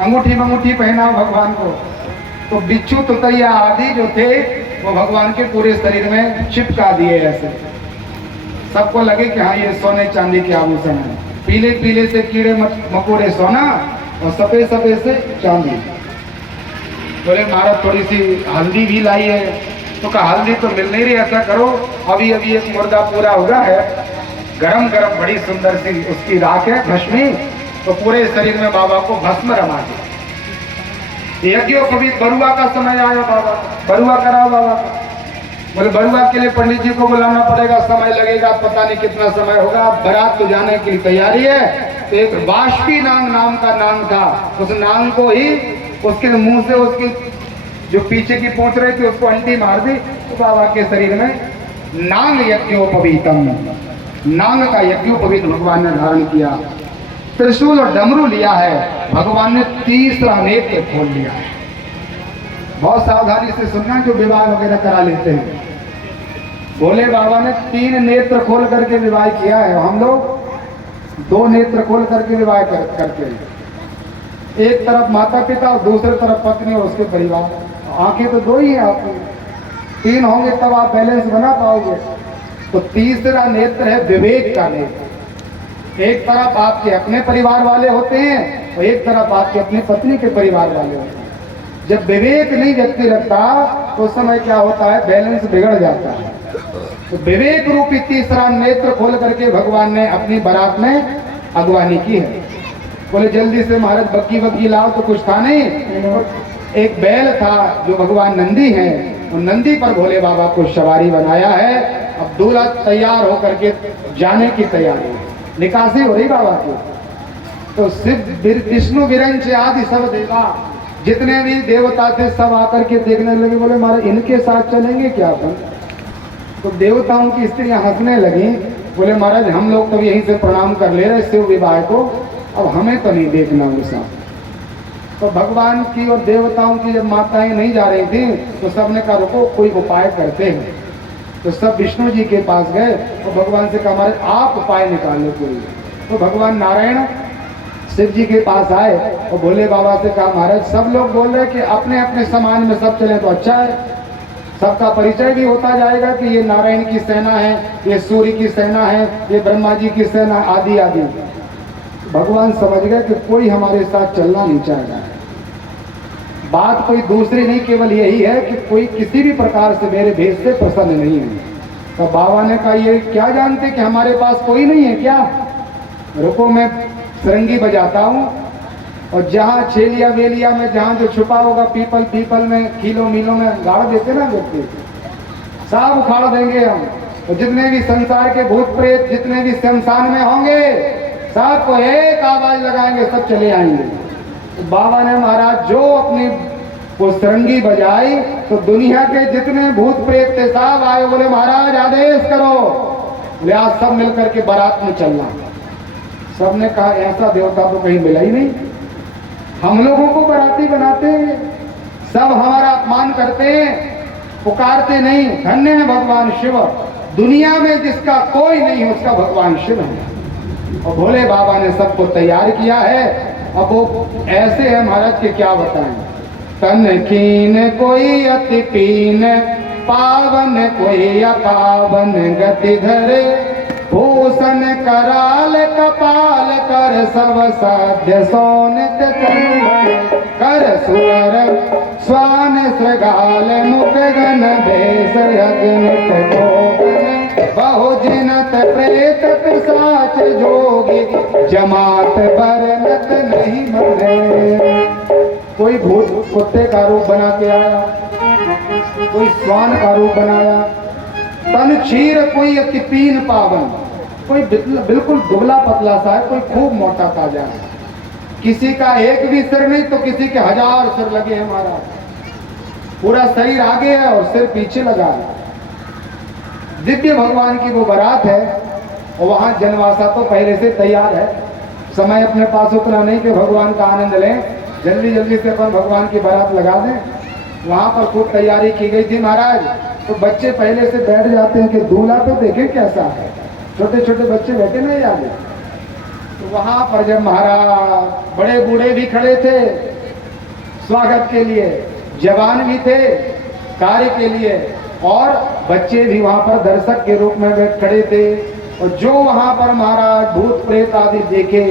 अंगूठी मंगूठी पहना भगवान को, तो बिच्छू तुतैया आदि जो थे वो भगवान के पूरे शरीर में चिपका दिए ऐसे। सबको लगे कि हाँ ये सोने चांदी के आभूषण है। पीले पीले से कीड़े मकोड़े सोना और सफेद सफेद से चांदी। बोले महाराज थोड़ी सी हल्दी भी लाई है, तो कहा हल्दी तो मिल नहीं रही, ऐसा करो अभी अभी एक मुर्दा पूरा हुआ है, गरम गरम बड़ी सुंदर सी उसकी राख है भस्मी, तो पूरे शरीर में बाबा को भस्म रमा दे। यज्ञोपवीत बरुआ का समय आया, बाबा बरुआ कराओ बाबा का। बोले बरुआ के लिए पंडित जी को बुलाना पड़ेगा, समय लगेगा, पता नहीं कितना समय होगा, बारात तो जाने की तैयारी है। तो एक वाष्पी नाम का नांग था, उस नांग को ही उसके मुंह से उसकी जो पीछे की पूंछ रही थी उसको अंटी मार दी, तो बाबा के शरीर में नांग यज्ञोपवीतम, नांग का यज्ञोपवीत भगवान ने धारण किया। त्रिशूल और डमरू लिया है, भगवान ने तीसरा नेत्र खोल लिया है। बहुत सावधानी से सुनना जो विवाह वगैरह करा लेते हैं। भोले बाबा ने 3 नेत्र खोल करके विवाह किया है, हम लोग 2 नेत्र खोल करके विवाह करते हैं। एक तरफ माता पिता और दूसरी तरफ पत्नी और उसके परिवार। आंखें तो 2 ही हैं आपकी, 3 होंगे तब आप बैलेंस बना पाओगे। तो तीसरा नेत्र है विवेक का नेत्र। एक तरफ आपके अपने परिवार वाले होते हैं और एक तरफ आपके अपनी पत्नी के परिवार वाले होते हैं। जब विवेक नहीं व्यक्ति रखता तो उस समय क्या होता है, बैलेंस बिगड़ जाता है। तो विवेक रूपी तीसरा नेत्र खोल करके भगवान ने अपनी बारात में अगवानी की है। बोले जल्दी से महाराज बग्गी बग्गी लाओ, तो कुछ था नहीं, एक बैल था जो भगवान नंदी है, और नंदी पर भोले बाबा को सवारी बनाया है। अब दूल्हा तैयार होकर के जाने की तैयारी, निकासी हो रही बाबा की। तो शिव विष्णु विरंच आदि सब देवा, जितने भी देवता थे सब आकर के देखने लगे। बोले महाराज इनके साथ चलेंगे क्या अपन? तो देवताओं की स्त्रियां हंसने लगी। बोले महाराज हम लोग तो यहीं से प्रणाम कर ले रहे शिव विवाह को, अब हमें तो नहीं देखना उनका। तो भगवान की और देवताओं की जब माताएं नहीं जा रही थी तो सबने कहा रुको कोई उपाय करते हैं। तो सब विष्णु जी के पास गए और भगवान से कहा महाराज आप उपाय निकालो कोई। तो भगवान नारायण शिव जी के पास आए और भोले बाबा से कहा महाराज सब लोग बोल रहे कि अपने अपने समाज में सब चले तो अच्छा है, सबका परिचय भी होता जाएगा कि ये नारायण की सेना है, ये सूर्य की सेना है, ये ब्रह्मा जी की सेना आदि आदि। भगवान समझ गए कि कोई हमारे साथ चलना नहीं चाहेगा। बात कोई दूसरी नहीं, केवल यही है कि कोई किसी भी प्रकार से मेरे भेष से प्रसन्न नहीं है। तो बाबा ने कहा ये क्या जानते कि हमारे पास कोई नहीं है क्या? रुको मैं सरंगी बजाता हूँ, और जहाँ छेलिया वेलिया में जहाँ जो छुपा होगा पीपल में खीलों मीलों में गाड़ देते ना व्यक्ति, सब उखाड़ देंगे हम। और जितने भी संसार के भूत प्रेत जितने भी शमशान में होंगे सबको एक आवाज लगाएंगे, सब चले आएंगे। तो बाबा ने महाराज जो अपनी वो सरंगी बजाई तो दुनिया के जितने भूत प्रेत थे सब आए। बोले महाराज आदेश करो, बोले आज सब मिलकर के बारात में चलना। सबने कहा ऐसा देवता तो कहीं मिला ही नहीं, हम लोगों को बाराती बनाते हैं, सब हमारा अपमान करते हैं, पुकारते नहीं। धन्य है भगवान शिव, दुनिया में जिसका कोई नहीं है उसका भगवान शिव है। और भोले बाबा ने सबको तैयार किया है। अब वो ऐसे है महाराज के क्या बताएं। तन कीन कोई अति पीन, पावन कोई अपावन गति धरे, भूषण कराल कपाल कर सब साध्य सोनित कर सुअर स्वान श्रृगाल मुख गण भेष अग्नित गोपन, बहुजिनत प्रेत पिशाच जोगी, जमात बरनत नहीं मरे। कोई भूत कुत्ते का रूप बना के आया, कोई स्वान का रूप बनाया। तन क्षीर कोई अति पीन पावन, कोई बिल्कुल दुबला पतला सा है, कोई खूब मोटा ताजा है। किसी का एक भी सिर नहीं तो किसी के 1000 सिर लगे हैं महाराज। पूरा शरीर आगे है और सिर पीछे लगा है। दिव्य भगवान की वो बारात है और वहां जनवासा तो पहले से तैयार है। समय अपने पास उतना नहीं कि भगवान का आनंद लें, जल्दी जल्दी से अपन भगवान की बारात लगा दें। वहां पर खूब तैयारी की गई थी महाराज। तो बच्चे पहले से बैठ जाते हैं कि दूल्हा तो देखे कैसा है, छोटे छोटे बच्चे बैठे नहीं आगे। तो वहां पर जब महाराज बड़े बूढ़े घोड़े भी खड़े थे स्वागत के लिए, जवान भी थे कार्य के लिए, और बच्चे भी वहां पर दर्शक के रूप में बैठ खड़े थे। और जो वहां पर महाराज भूत प्रेत आदि देखे,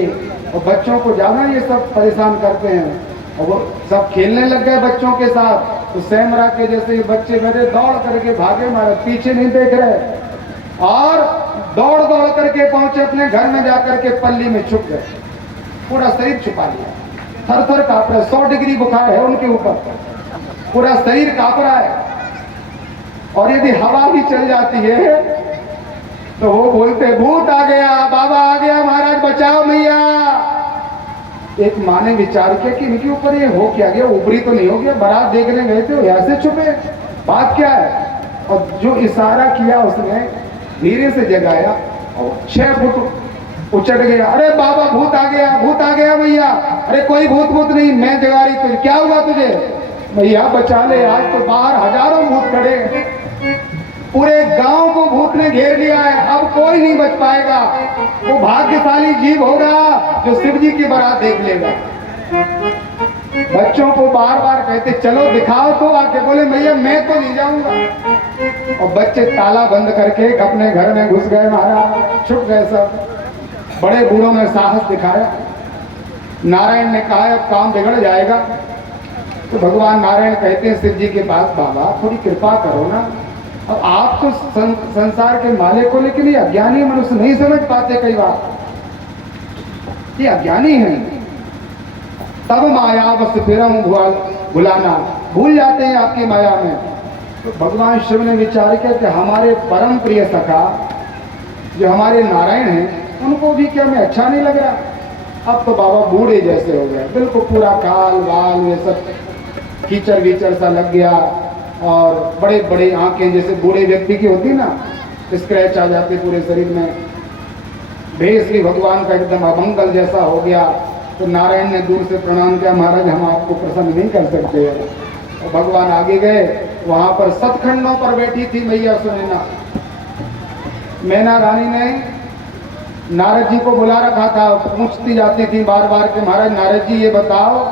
और बच्चों को ज्यादा ये सब परेशान करते हैं, और वो सब खेलने लग गए बच्चों के साथ। तो सैमरा के जैसे बच्चे मेरे दौड़ करके भागे, महाराज पीछे नहीं देख रहे, और दौड़ दौड़ करके पहुंचे अपने घर में जाकर के पल्ली में छुप गए, पूरा शरीर छुपा लिया। थर थर कांप रहा है, 100 डिग्री बुखार है उनके ऊपर, पूरा शरीर कांप रहा है। और यदि हवा भी चल जाती है तो वो बोलते भूत आ गया, बाबा आ गया, महाराज बचाओ मैया। एक माँ ने विचार किया कि इनके ऊपर ये हो क्या गया, ऊपरी तो नहीं हो गया, बारात देखने गए थे ऐसे छुपे, बात क्या है। और जो इशारा किया उसने धीरे से जगाया और 6 फुट उचट गया। अरे बाबा भूत आ गया, भूत आ गया भैया। अरे कोई भूत भूत नहीं, मैं जगा रही, तुझे क्या हुआ तुझे, भैया बचा ले, आज तो बाहर हजारों भूत खड़े हैं, पूरे गांव को भूत ने घेर लिया है, अब कोई नहीं बच पाएगा। वो भाग्यशाली जीव होगा जो शिव जी की बारात देख लेगा। बच्चों को बार बार कहते चलो दिखाओ, तो आके बोले भैया मैं तो नहीं जाऊंगा। और बच्चे ताला बंद करके अपने घर में घुस गए, महाराज छुप गए सब। बड़े बूढ़ों ने साहस दिखाया। नारायण ने कहा अब काम बिगड़ जाएगा। तो भगवान नारायण कहते हैं शिव जी के पास, बाबा थोड़ी कृपा करो ना, अब आप तो संसार के मालिक हो, लेकिन ये अज्ञानी मनुष्य नहीं समझ पाते, कई बार ये अज्ञानी है। तब माया बस फिर भुलाना, भूल जाते हैं आपकी माया में। तो भगवान शिव ने विचार किया कि हमारे परम प्रिय सखा जो हमारे नारायण हैं, उनको भी क्या मैं अच्छा नहीं लग रहा। अब तो बाबा बूढ़े जैसे हो गए, बिल्कुल पूरा काल वाल ये सब कीचड़ वीचड़ सा लग गया, और बड़े बड़े आंखें जैसे बूढ़े व्यक्ति की होती ना, स्क्रैच आ जाते पूरे शरीर में। भेष भी भगवान का एकदम अमंगल जैसा हो गया। तो नारायण ने दूर से प्रणाम किया, महाराज हम आपको प्रसन्न नहीं कर सकते। और भगवान आगे गए, वहां पर सतखंडों पर बैठी थी मैया सुनैना। मैना रानी ने नारद जी को बुला रखा था, पूछती जाती थी बार बार कि महाराज नारद जी ये बताओ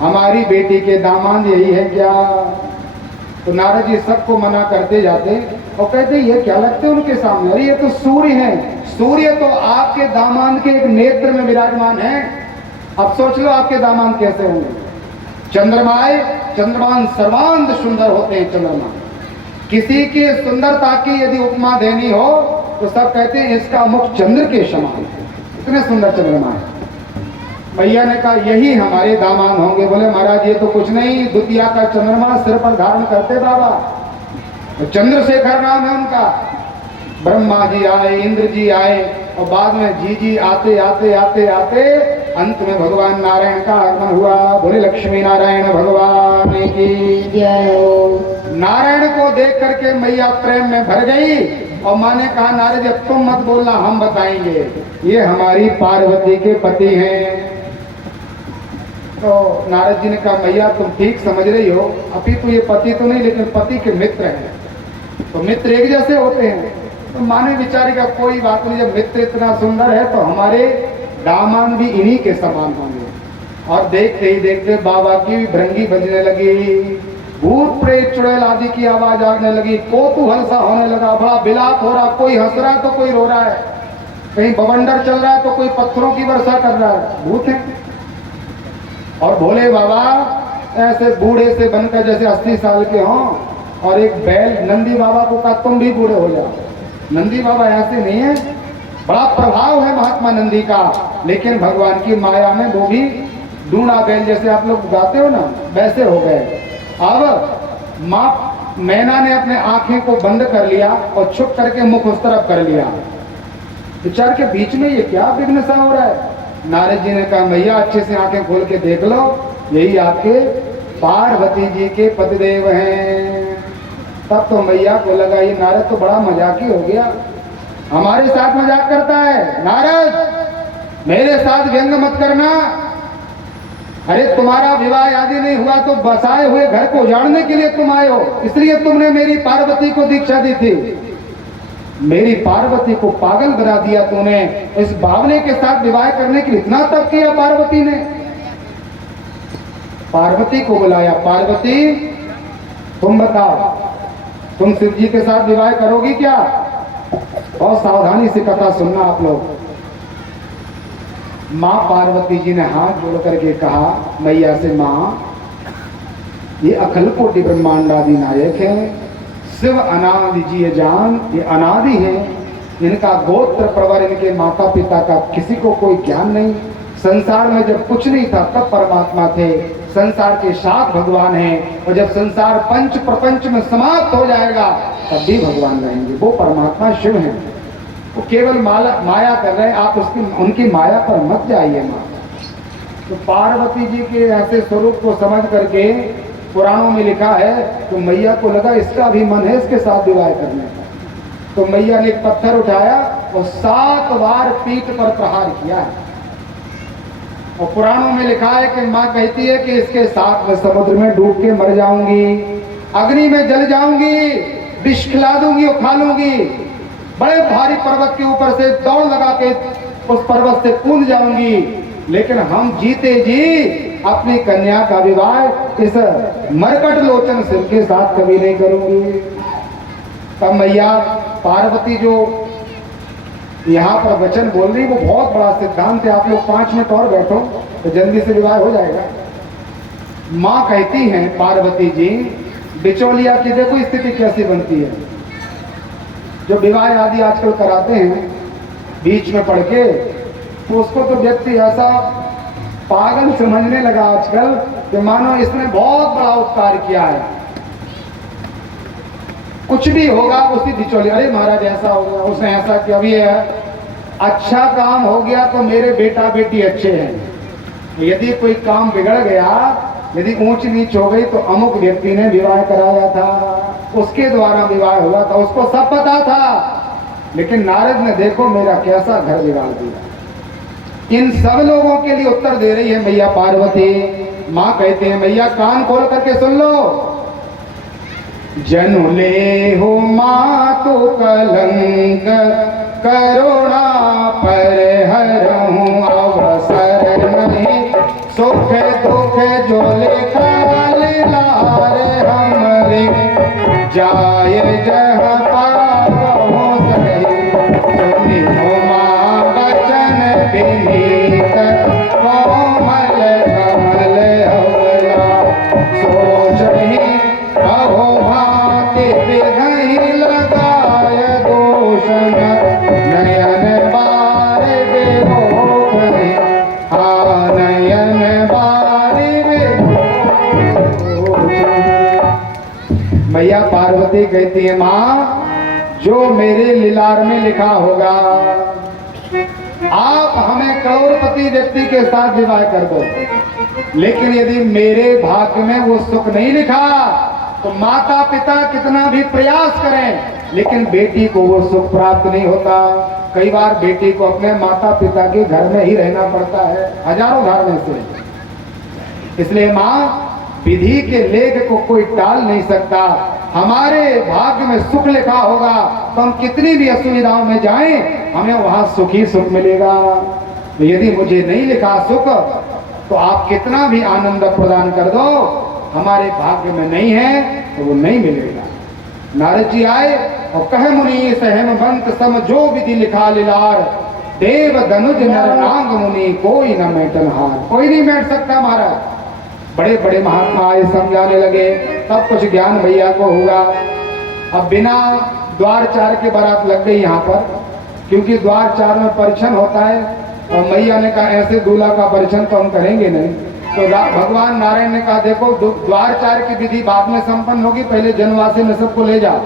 हमारी बेटी के दामाद यही है क्या। तो नारद जी सबको मना करते जाते और कहते ये क्या लगते उनके सामने, अरे ये तो सूर्य हैं, सूर्य तो आपके दामाद के एक नेत्र में विराजमान है। अब सोच लो आपके दामाद कैसे होंगे। चंद्रमाए चंद्रमान सर्वांग सुंदर होते हैं। चंद्रमा किसी की सुंदरता की यदि उपमा देनी हो तो सब कहते हैं इसका मुख चंद्र के समान, इतने सुंदर चंद्रमा है। भैया ने कहा यही हमारे दामाद होंगे। बोले महाराज ये तो कुछ नहीं, द्वितीया का चंद्रमा सिर पर धारण करते बाबा, तो चंद्रशेखर नाम है उनका। ब्रह्मा जी आए, इंद्र जी आए, और बाद में जी आते आते आते आते अंत में भगवान नारायण का आगमन हुआ। बोले लक्ष्मी नारायण भगवान की जय हो। नारायण को देख करके मैया प्रेम में भर गई, और माँ ने कहा नारद जी अब तुम मत बोलना, हम बताएंगे, ये हमारी पार्वती के पति हैं। तो नारद जी ने कहा मैया तुम ठीक समझ रही हो, अभी तो ये पति तो नहीं लेकिन पति के मित्र हैं, तो मित्र एक जैसे होते हैं। तो माँ ने विचार किया कोई बात नहीं, जब मित्र इतना सुंदर है तो हमारे दामाद भी इन्हीं के समान होंगे। और देखते ही देखते बाबा की भृंगी बजने लगी, भूत प्रेत चुड़ैल आदि की आवाज आने लगी, कौतूहल सा होने लगा, बड़ा बिलाप हो रहा, कोई हंस रहा है तो कोई रो रहा है, कहीं बवंडर चल रहा है तो कोई पत्थरों की वर्षा कर रहा है, भूत है। और भोले बाबा ऐसे बूढ़े से बनकर जैसे 80 साल के हों, और एक बैल नंदी बाबा को कहा तुम भी बूढ़े हो जाओ। नंदी बाबा ऐसे नहीं है, बड़ा प्रभाव है महात्मा नंदी का, लेकिन भगवान की माया में वो भी डूना बैल जैसे आप लोग गाते हो ना वैसे हो गए। अब माँ मैना ने अपने आंखें को बंद कर लिया और छुप करके मुख उस तरफ कर लिया। विचार के बीच में ये क्या विघ्न सा हो रहा है। नारद जी ने कहा मैया अच्छे से आंखें खोल के देख लो, यही आपके पार्वती जी के पतिदेव हैं। तब तो मैया को लगा ये नारद तो बड़ा मजाकी हो गया, हमारे साथ मजाक करता है। नारद मेरे साथ व्यंग मत करना, अरे तुम्हारा विवाह आदि नहीं हुआ तो बसाए हुए घर को उजाड़ने के लिए तुम आए हो, इसलिए तुमने मेरी पार्वती को दीक्षा दी थी। मेरी पार्वती को पागल बना दिया तूने, इस बावले के साथ विवाह करने के लिए इतना तप किया पार्वती ने। पार्वती को बुलाया, पार्वती तुम बताओ, तुम शिव जी के साथ विवाह करोगी क्या? और सावधानी से कथा सुनना आप लोग। माँ पार्वती जी ने हाथ जोड़ करके कहा मैया से, माँ ये अखिल कोटि ब्रह्मांडादि नायक है, शिव अनादि जी ये जान, ये अनादि है, इनका गोत्र प्रवर, इनके माता पिता का किसी को कोई ज्ञान नहीं। संसार में जब कुछ नहीं था तब परमात्मा थे, संसार के साथ भगवान हैं, और जब संसार पंच प्रपंच में समाप्त हो जाएगा तब भी भगवान रहेंगे। वो परमात्मा शिव हैं, वो केवल माया कर रहे हैं, आप उसकी उनकी माया पर मत जाइए माँ। तो पार्वती जी के ऐसे स्वरूप को समझ करके पुराणों में लिखा है, तो मैया को लगा इसका भी मन है इसके साथ विवाह करने का। तो मैया ने एक पत्थर उठाया और 7 बार पीठ पर प्रहार किया है। और पुराणों में लिखा है कि माँ कहती है कि इसके साथ मैं समुद्र में डूब के मर जाऊंगी, अग्नि में जल जाऊंगी, विष खिला दूंगी और खा लूंगी, बड़े भारी पर्वत के ऊपर से दौड़ लगा के उस पर्वत से कूद जाऊंगी, लेकिन हम जीते जी अपनी कन्या का विवाह इस मरकट लोचन शिव के साथ कभी नहीं करूंगी। तब मैया पार्वती जो यहाँ पर वचन बोल रही, वो बहुत बड़ा सिद्धांत है। आप लोग 5 मिनट और बैठो तो जल्दी से विवाह हो जाएगा। माँ कहती हैं पार्वती जी, बिचौलिया की देखो स्थिति कैसी बनती है। जो विवाह आदि आजकल कराते हैं बीच में पढ़ के, तो उसको तो व्यक्ति ऐसा पागल समझने लगा आजकल कि मानो इसने बहुत बड़ा उपकार किया है। कुछ भी होगा उसी बिचौलिया, अरे महाराज ऐसा हो गया, उसने ऐसा किया, अभी है अच्छा काम हो गया तो मेरे बेटा बेटी अच्छे हैं। यदि कोई काम बिगड़ गया, यदि ऊंच नीच हो गई, तो अमुक व्यक्ति ने विवाह कराया था, उसके द्वारा विवाह हुआ था, उसको सब पता था। लेकिन नारद ने देखो मेरा कैसा घर बिगाड़ दिया। इन सब लोगों के लिए उत्तर दे रही है मैया पार्वती। माँ कहते हैं मैया कान खोल करके सुन लो, जनु ले हो माँ तो कलंक, करुणा पर हरहूं अवसर नहीं, सुख दुख जो लिखा लार हमरे, जाय जहाँ पावो सही, सुनी हो माँ वचन विनीत, कोमल कमल अवला, सोचहि कहो भांति विधहि लगाय दोषन, नयन बार विरोधि, हाँ नयन बार विरोधि। मैया पार्वती कहती है माँ, जो मेरे लीलार में लिखा होगा, आप हमें करोड़पति व्यक्ति के साथ विवाह कर दो, लेकिन यदि मेरे भाग्य में वो सुख नहीं लिखा तो माता पिता कितना भी प्रयास करें, लेकिन बेटी को वो सुख प्राप्त नहीं होता। कई बार बेटी को अपने माता पिता के घर में ही रहना पड़ता है, हजारों उदाहरण से। इसलिए माँ, विधि के लेख को कोई टाल नहीं सकता। हमारे भाग्य में सुख लिखा होगा तो हम कितनी भी असुविधाओं में जाएं, हमें वहां सुख ही सुख मिलेगा। तो यदि मुझे नहीं लिखा सुख, तो आप कितना भी आनंद प्रदान कर दो, हमारे भाग्य में नहीं है तो वो नहीं मिलेगा। नारद जी आए और कहे मुनि सहमवंत सम जो विधि लिखा लीलार, देव धनुज नर नाग मुनि कोई न मैटन हार। कोई नहीं बैठ सकता महाराज। बड़े बड़े महात्मा आए, समझाने लगे, सब कुछ ज्ञान भैया को हुआ। अब बिना द्वार चार के बारात लग गई यहाँ पर, क्योंकि द्वार चार में परीक्षण होता है, और मैया ने कहा ऐसे दूल्हा का परीक्षण तो हम करेंगे नहीं। तो भगवान नारायण ने कहा देखो द्वार चार की विधि बाद में संपन्न होगी, पहले जनवासी में सबको ले जाओ,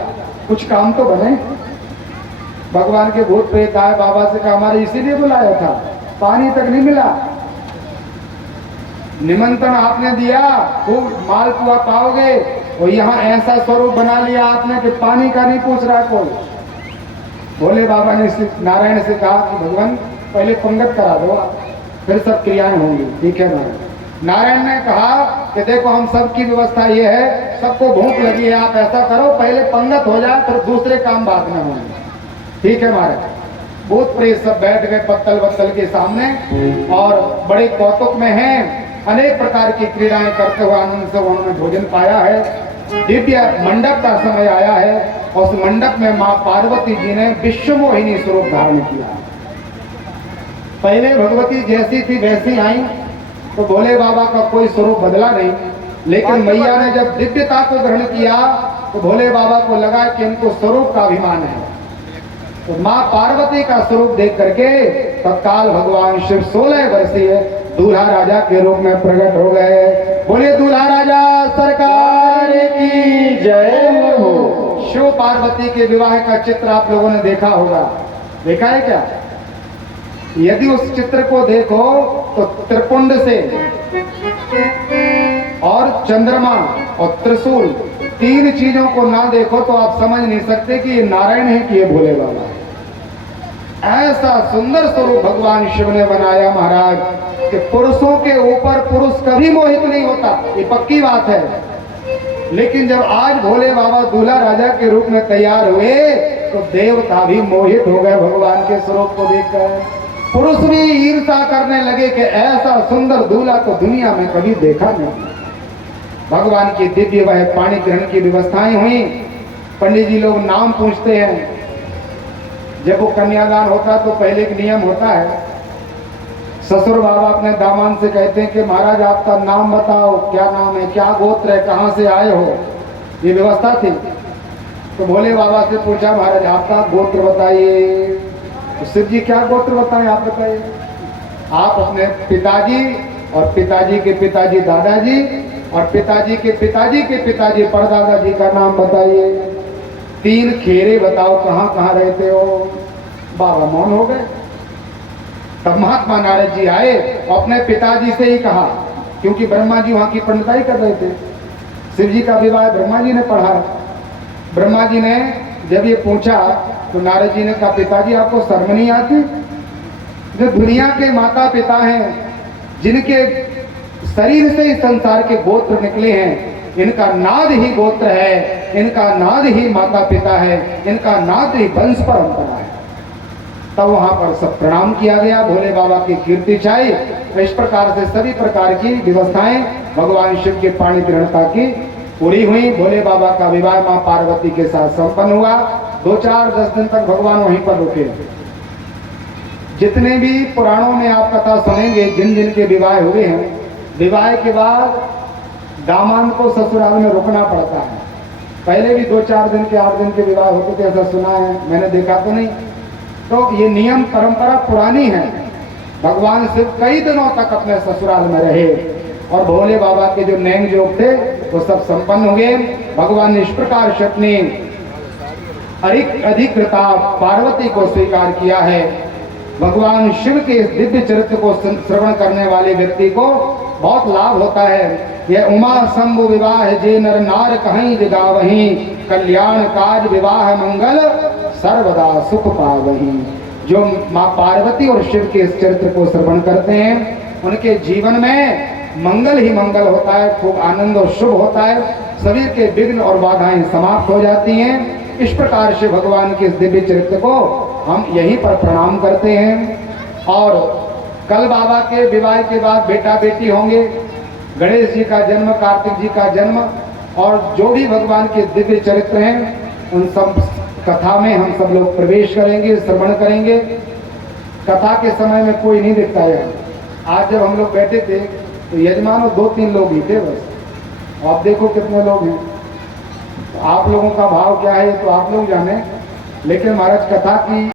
कुछ काम तो बने। भगवान के भूत प्रेत आए, बाबा से कहा हमारे इसीलिए बुलाया था, पानी तक नहीं मिला। निमंत्रण आपने दिया, खूब मालपुआ पाओगे, और यहाँ ऐसा स्वरूप बना लिया आपने कि पानी का नहीं पूछ रहा कोई। भोले बाबा ने नारायण से कहा कि भगवान पहले पंगत करा दो, फिर सब क्रियाएं होंगी। ठीक है नारायण ने कहा कि देखो हम सबकी व्यवस्था ये है, सबको भूख लगी है, आप ऐसा करो पहले पंगत हो जाए, फिर दूसरे काम बाद में होंगे। ठीक है महाराज। भूत प्रेत सब बैठ गए पत्तल वत्तल के सामने, और बड़े कौतुक में हैं अनेक प्रकार की क्रीड़ाएं करते हुए आनंद से उन्होंने भोजन पाया है। दिव्य मंडप का समय आया है और उस मंडप में मां पार्वती जी ने विश्वमोहिनी स्वरूप धारण किया। पहले भगवती जैसी थी वैसी आई, तो भोले बाबा का कोई स्वरूप बदला नहीं, लेकिन मैया ने जब दिव्यता को ग्रहण किया तो भोले बाबा को लगा कि इनको स्वरूप का अभिमान है। तो मां पार्वती का स्वरूप देख करके तत्काल भगवान शिव 16 वर्षीय दूल्हा राजा के रूप में प्रकट हो गए। बोले दूल्हा राजा सरकार की जय हो। शिव पार्वती के विवाह का चित्र आप लोगों ने देखा होगा, देखा है क्या? यदि उस चित्र को देखो तो त्रिपुंड से और चंद्रमा और त्रिशूल, तीन चीजों को ना देखो तो आप समझ नहीं सकते कि ये नारायण है कि ये भोले बाबा है। ऐसा सुंदर स्वरूप भगवान शिव ने बनाया महाराज कि पुरुषों के ऊपर पुरुष कभी मोहित नहीं होता, ये पक्की बात है। लेकिन जब आज भोले बाबा दूल्हा राजा के रूप में तैयार हुए तो देवता भी मोहित हो गए भगवान के स्वरूप को देखकर। पुरुष भी ईर्ष्या करने लगे कि ऐसा सुंदर दूल्हा तो दुनिया में कभी देखा नहीं। भगवान की दिव्य वह पानी ग्रहण की व्यवस्थाएं हुई। पंडित जी लोग नाम पूछते हैं। जब वो कन्यादान होता तो पहले एक नियम होता है, ससुर बाबा अपने दामाद से कहते हैं कि महाराज आपका नाम बताओ, क्या नाम है, क्या गोत्र है, कहाँ से आए हो, ये व्यवस्था थी। तो भोले बाबा से पूछा महाराज आपका गोत्र बताइए। तो शिव जी क्या गोत्र बताएं, आप बताइए। आप अपने पिताजी और पिताजी के पिताजी दादाजी और पिताजी के पिताजी के पिताजी परदादा जी का नाम बताइए। 3 खेरे बताओ कहाँ कहाँ रहते हो। बाबा मौन हो गए। तब महात्मा नारद जी आए और अपने पिताजी से ही कहा, क्योंकि ब्रह्मा जी वहां की पंडिताई कर रहे थे। शिव जी का विवाह ब्रह्मा जी ने पढ़ा। ब्रह्मा जी ने जब ये पूछा तो नारद जी ने कहा पिताजी आपको शर्म नहीं आती? जो दुनिया के माता पिता हैं, जिनके शरीर से इस संसार के गोत्र निकले हैं, इनका नाद ही गोत्र है, इनका नाद ही माता पिता है, इनका नाद ही वंश परंपरा है। तब वहां पर सब प्रणाम किया गया, भोले बाबा की कीर्ति छाई। इस प्रकार से सभी प्रकार की व्यवस्थाएं भगवान शिव के पाणी ग्रहणता की पूरी हुई। भोले बाबा का विवाह मां पार्वती के साथ संपन्न हुआ। 2-4-10 दिन तक भगवान वहीं पर रुके। जितने भी पुराणों में आप कथा सुनेंगे, जिन जिन के विवाह हुए हैं, विवाह के बाद दामाद को ससुराल में रुकना पड़ता है। पहले भी 2-4 दिन के 8 दिन के विवाह होते थे, ऐसा सुना है, मैंने देखा तो नहीं। तो ये नियम परंपरा पुरानी है। भगवान शिव कई दिनों तक अपने ससुराल में रहे और भोले बाबा के जो नैंग जोग थे वो सब संपन्न हो गए। भगवान ने इस प्रकार से अपनी अधिकृता पार्वती को स्वीकार किया है। भगवान शिव के इस दिव्य चरित्र को श्रवण करने वाले व्यक्ति को बहुत लाभ होता है। यह उमा शंभु विवाह जे नर नार कहीं जगावहीं, कल्याण काज विवाह मंगल सर्वदा सुख पावहीं। जो माँ पार्वती और शिव के इस चरित्र को श्रवण करते हैं उनके जीवन में मंगल ही मंगल होता है, खूब आनंद और शुभ होता है, शरीर के विघ्न और बाधाएं समाप्त हो जाती हैं। इस प्रकार से भगवान के इस दिव्य चरित्र को हम यहीं पर प्रणाम करते हैं। और कल बाबा के विवाह के बाद बेटा बेटी होंगे, गणेश जी का जन्म, कार्तिक जी का जन्म और जो भी भगवान के दिव्य चरित्र हैं उन सब कथा में हम सब लोग प्रवेश करेंगे, श्रवण करेंगे। कथा के समय में कोई नहीं दिखता है। आज जब हम लोग बैठे थे तो यजमान और 2-3 लोग ही थे बस। आप देखो कितने लोग हैं। आप लोगों का भाव क्या है तो आप लोग जाने, लेकिन महाराज कथा की